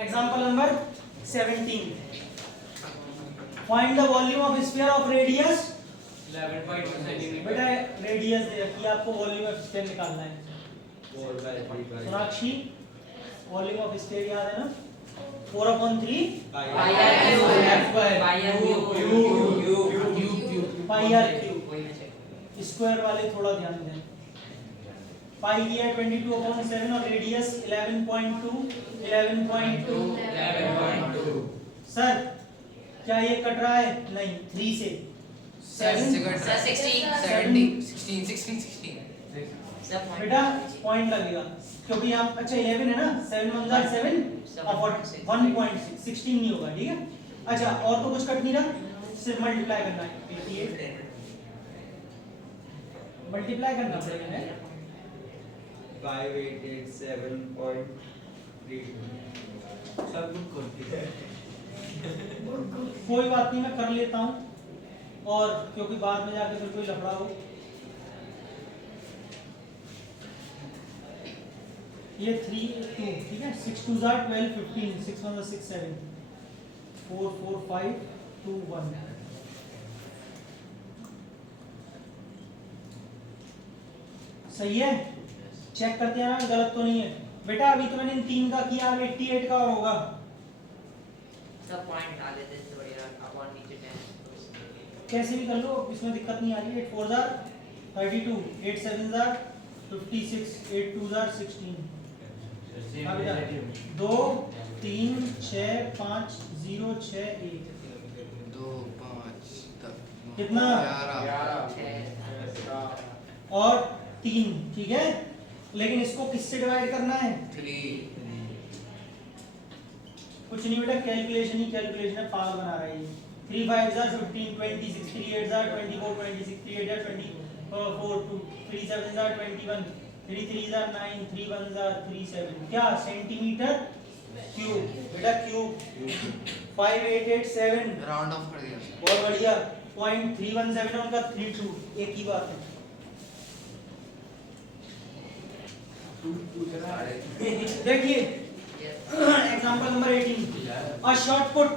Example number 17, find the volume of sphere of radius 11.2 centimetre. बेटा radius दे रखी है आपको, वॉल्यूम ऑफ स्फीयर निकालना है। सोनाक्षी वॉल्यूम ऑफ स्फीयर याद है ना, 4/3 पाई आर क्यूब। स्क्वायर वाले थोड़ा ध्यान दें। पाई लिया 22/7 और रेडियस 11.2 सर क्या ये कट रहा है? नहीं, 3 से 7 बेटा पॉइंट लगेगा क्योंकि यहाँ अच्छा 11 है ना, 7 1 7 और 1.6 16 नहीं होगा, ठीक है। अच्छा और तो कुछ कट नहीं रहा, सिर्फ मल्टीप्लाई करना है। 88 मल्टीप्लाई करना पड़ेगा ना, 5887.32 सब कुछ करती है। कोई बात नहीं मैं कर लेता हूँ, और क्योंकि बाद में जाके फिर कोई लफड़ा हो। ये 3 2 ठीक है, 6 2 12 15 6 1 6 7 4 4 5 2 1 सही है। चेक करते हैं ना गलत तो नहीं है बेटा। अभी तो मैंने इन 3 का किया, अब 88 का और होगा। सब पॉइंट डाले थे थोड़ी अब और नीचे 10 कैसे भी कर लो, इसमें दिक्कत नहीं आ रही। 8 4 32 8 7 56 8 2 16 2 3 6 5 0 6 1 2 5 कितना? 11 और 3 ठीक है। लेकिन इसको किससे डिवाइड करना है? 3 कुछ नहीं बेटा, कैलकुलेशन ही कैलकुलेशन है, पावर बना रहा है ये। 3 5 15 26 3 8 24 26 3 8 24 2 3 7 21 3 3 9 3 1 3 7 क्या सेंटीमीटर क्यूब बेटा, क्यूब 5887 राउंड ऑफ कर दिया। बहुत बढ़िया। 0.317 है उनका 32 एक ही बात है। देखिए example number 18, a short put,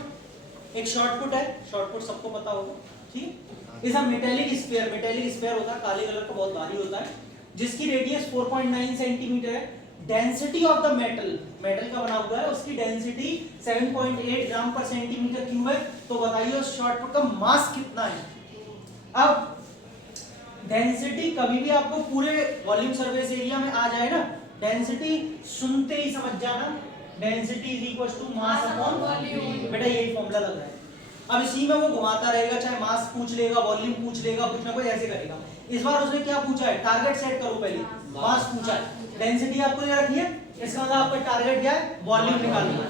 एक शॉर्ट पुट है, शॉर्ट पुट सबको पता होगा ठीक। Is a metallic sphere, metallic sphere होता है काले कलर का, बहुत भारी होता है, जिसकी रेडियस 4.9 सेंटीमीटर है। Density of the metal, metal का बना हुआ है, उसकी डेंसिटी 7.8 ग्राम पर सेंटीमीटर क्यूब है। तो बताइए उस शॉर्ट पुट का मास कितना है। अब डेंसिटी कभी भी आपको पूरे वॉल्यूम सरफेस एरिया में आ जाए ना, डेंसिटी सुनते ही समझ जाना, density is equal to mass upon volume. बेटा यही फॉर्मूला लग रहा है। अब इसी में वो घुमाता रहेगा, चाहे मास पूछ लेगा, वॉल्यूम पूछ लेगा, कुछ ना कुछ ऐसे करेगा। इस बार उसने क्या पूछा है? टारगेट सेट करो पहले, मास पूछा है, डेंसिटी आपको दे रखी है, इसका मतलब आपका टारगेट क्या है? वॉल्यूम निकालना।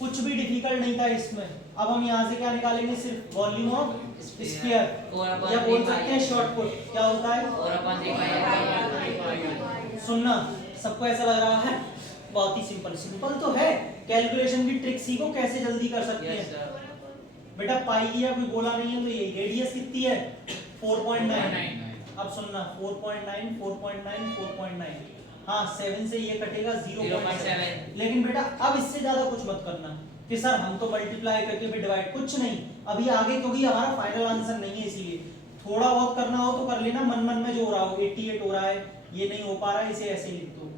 कुछ भी डिफिकल्ट नहीं था इसमें। अब हम यहाँ से क्या निकालेंगे? सिर्फ वॉल्यूम ऑफ स्फीयर, या बोल सकते हैं शॉर्ट पुट। क्या होता है? सुनना, सबको ऐसा लग रहा है बहुत ही सिंपल, सिंपल तो है। कैलकुलेशन की ट्रिक सीखो कैसे जल्दी कर सकते हैं। बेटा पाई लिया, कोई बोला नहीं है तो ये रेडियस कितनी है? 4.9। अब सुनना 4.9 4.9 4.9, हाँ 7 से ये कटेगा 0.7। लेकिन बेटा अब इससे ज्यादा कुछ मत करना कि सर हम तो मल्टीप्लाई करके भी डिवाइड, कुछ नहीं अभी आगे, क्योंकि हमारा फाइनल आंसर नहीं है, इसलिए थोड़ा बहुत करना हो तो कर लेना। मन मन में जो हो रहा हो, 88 हो रहा है, ये नहीं हो पा रहा है, इसे ऐसे ही लिख दो।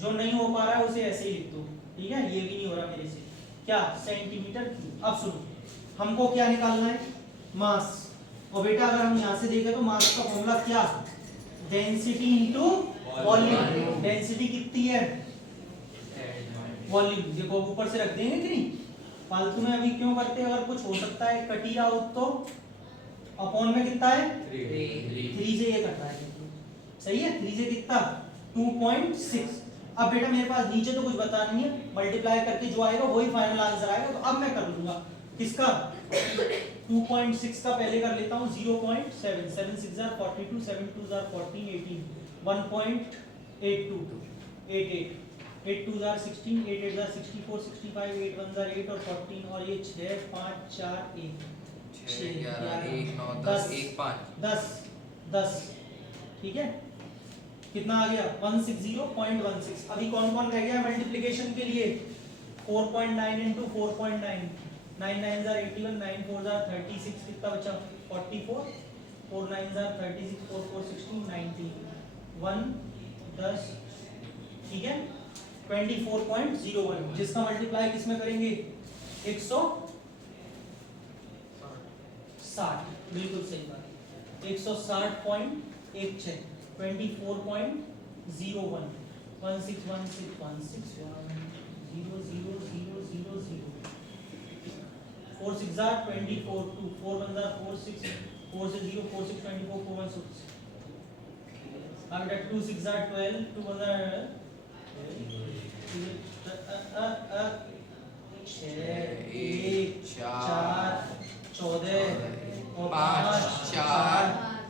जो नहीं हो पा रहा है उसे ऐसे ही लिख दो, ठीक है। ये भी नहीं हो रहा मेरे से, क्या? Centimetre cube. अब सुनो, हमको क्या निकालना है? मास। और बेटा अगर हम यहाँ से देखें तो मास का फॉर्मूला क्या? Density into volume. डेंसिटी कितनी है? वॉल्यूम। देखो ऊपर से रख देंगे कि नहीं, फालतू में अभी क्यों करते हैं? अगर कुछ हो सकता है कट ही रहा हो तो। अपॉन में कितना है? 3 से ये कट रहा है, सही है। 3 से कितना? 2.6। अब बेटा मेरे पास नीचे तो कुछ बता नहीं है, मल्टीप्लाई करके जो आएगा वही फाइनल आंसर आएगा। तो अब मैं कर लूंगा किसका? 2.6 का पहले कर लेता हूँ 0.7 7 6 42 7 2 14 18 1.82 88 8 2 16 8 8 64 65 8 1 8 और 14 और ये 6 5 4 1 6 11 1 9 10 1 5 10 ठीक है। कितना आ गया? 160.16। अभी कौन कौन रह गया मल्टीप्लिकेशन के लिए? 4.9 into 4.9, 9 9s are 81, 9 4s are 36, कितना बचा 44, 4 9s are 36, 4 4 16, 19, 1 10, ठीक है 24.01, जिसका मल्टीप्लाई किसमें करेंगे 160, बिल्कुल सही बात 160.16, 24.01, 161616 0 0 0 0 0, 4 6 are 24, 2 4 1 are 4 6, 4 से 0 4 6 24, 4 1 6, after 2 6 are 12, 2 1 are 6 1 4 14 और 5 4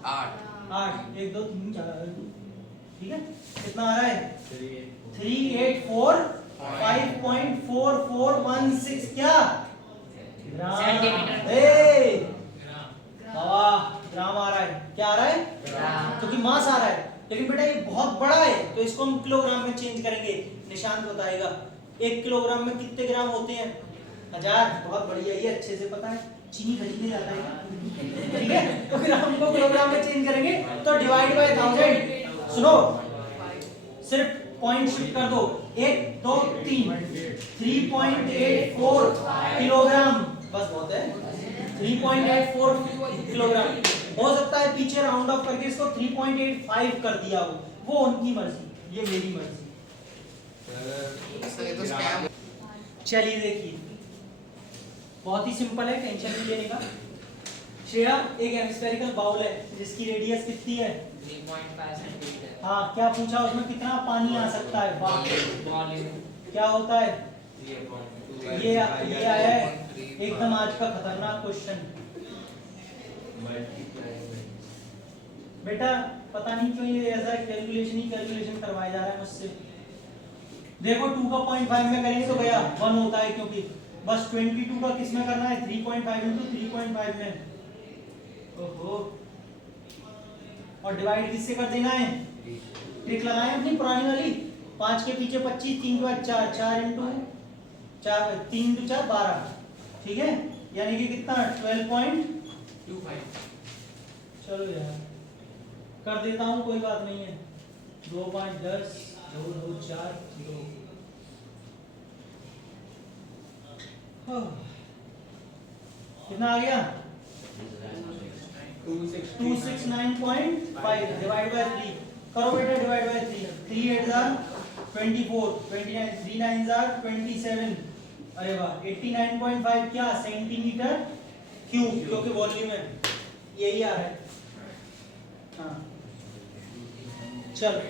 8 8 1 2 3 4, ठीक है कितना आ रहा है 384.5.4416 क्या ग्राम सेंटीमीटर। वाह ग्राम आ रहा है, क्या आ रहा है क्योंकि मास आ रहा है, लेकिन बेटा ये बहुत बड़ा है तो इसको हम किलोग्राम में चेंज करेंगे, निशांत बताएगा 1 किलोग्राम में कितने ग्राम होते हैं 1000, बहुत बढ़िया ये अच्छे से पता है, चीनी खरीदने जाता है ठीक है, तो ग्राम को किलोग्राम में चेंज करेंगे तो डिवाइड बाय 1000, सुनो सिर्फ पॉइंट शिफ्ट कर दो 1 2 3 3.84 किलोग्राम, बस बहुत है 3.84 किलोग्राम, हो सकता है पीछे राउंड ऑफ करके इसको 3.85 कर दिया हो, वो उनकी मर्जी, ये मेरी मर्जी। सर ये तो स्कैम चलिए देखिए बहुत ही सिंपल है, टेंशन नहीं लेने का। श्रेया एक हेमिस्फेरिकल बाउल है जिसकी रेडियस कितनी है 3.5 सेंटीमीटर। हाँ क्या पूछा उसमें कितना पानी आ सकता है, वॉल्यूम क्या होता है ये आया है एकदम आज का खतरनाक क्वेश्चन बेटा, पता नहीं क्यों ये ऐसा कैलकुलेशन करवाया जा रहा है मुझसे। देखो 2 का 0.5 में करेंगे तो भैया 1 होता है, क्योंकि बस 22 का किस में करना है 3.5 into 3.5 में, ओहो, और डिवाइड किससे कर देना है, ट्रिक लगाएं अपनी पुरानी वाली, 5 के पीछे 25, 3 के बाद 4, 4 into 4, 3 into 4 12, ठीक है, यानी कि कितना 12.25, चलो यार कर देता हूँ कोई बात नहीं है, 2 5 10 2 2 4 2, कितना आ गया 269.5 डिवाइड बाय 3 करो बेटा, डिवाइड बाय 3, 3 8 are 24, 29 3 9 are 27, अरे वाह 89.5 क्या सेंटीमीटर क्यूब, क्योंकि वॉल्यूम है यही आ रहा है। हाँ चलो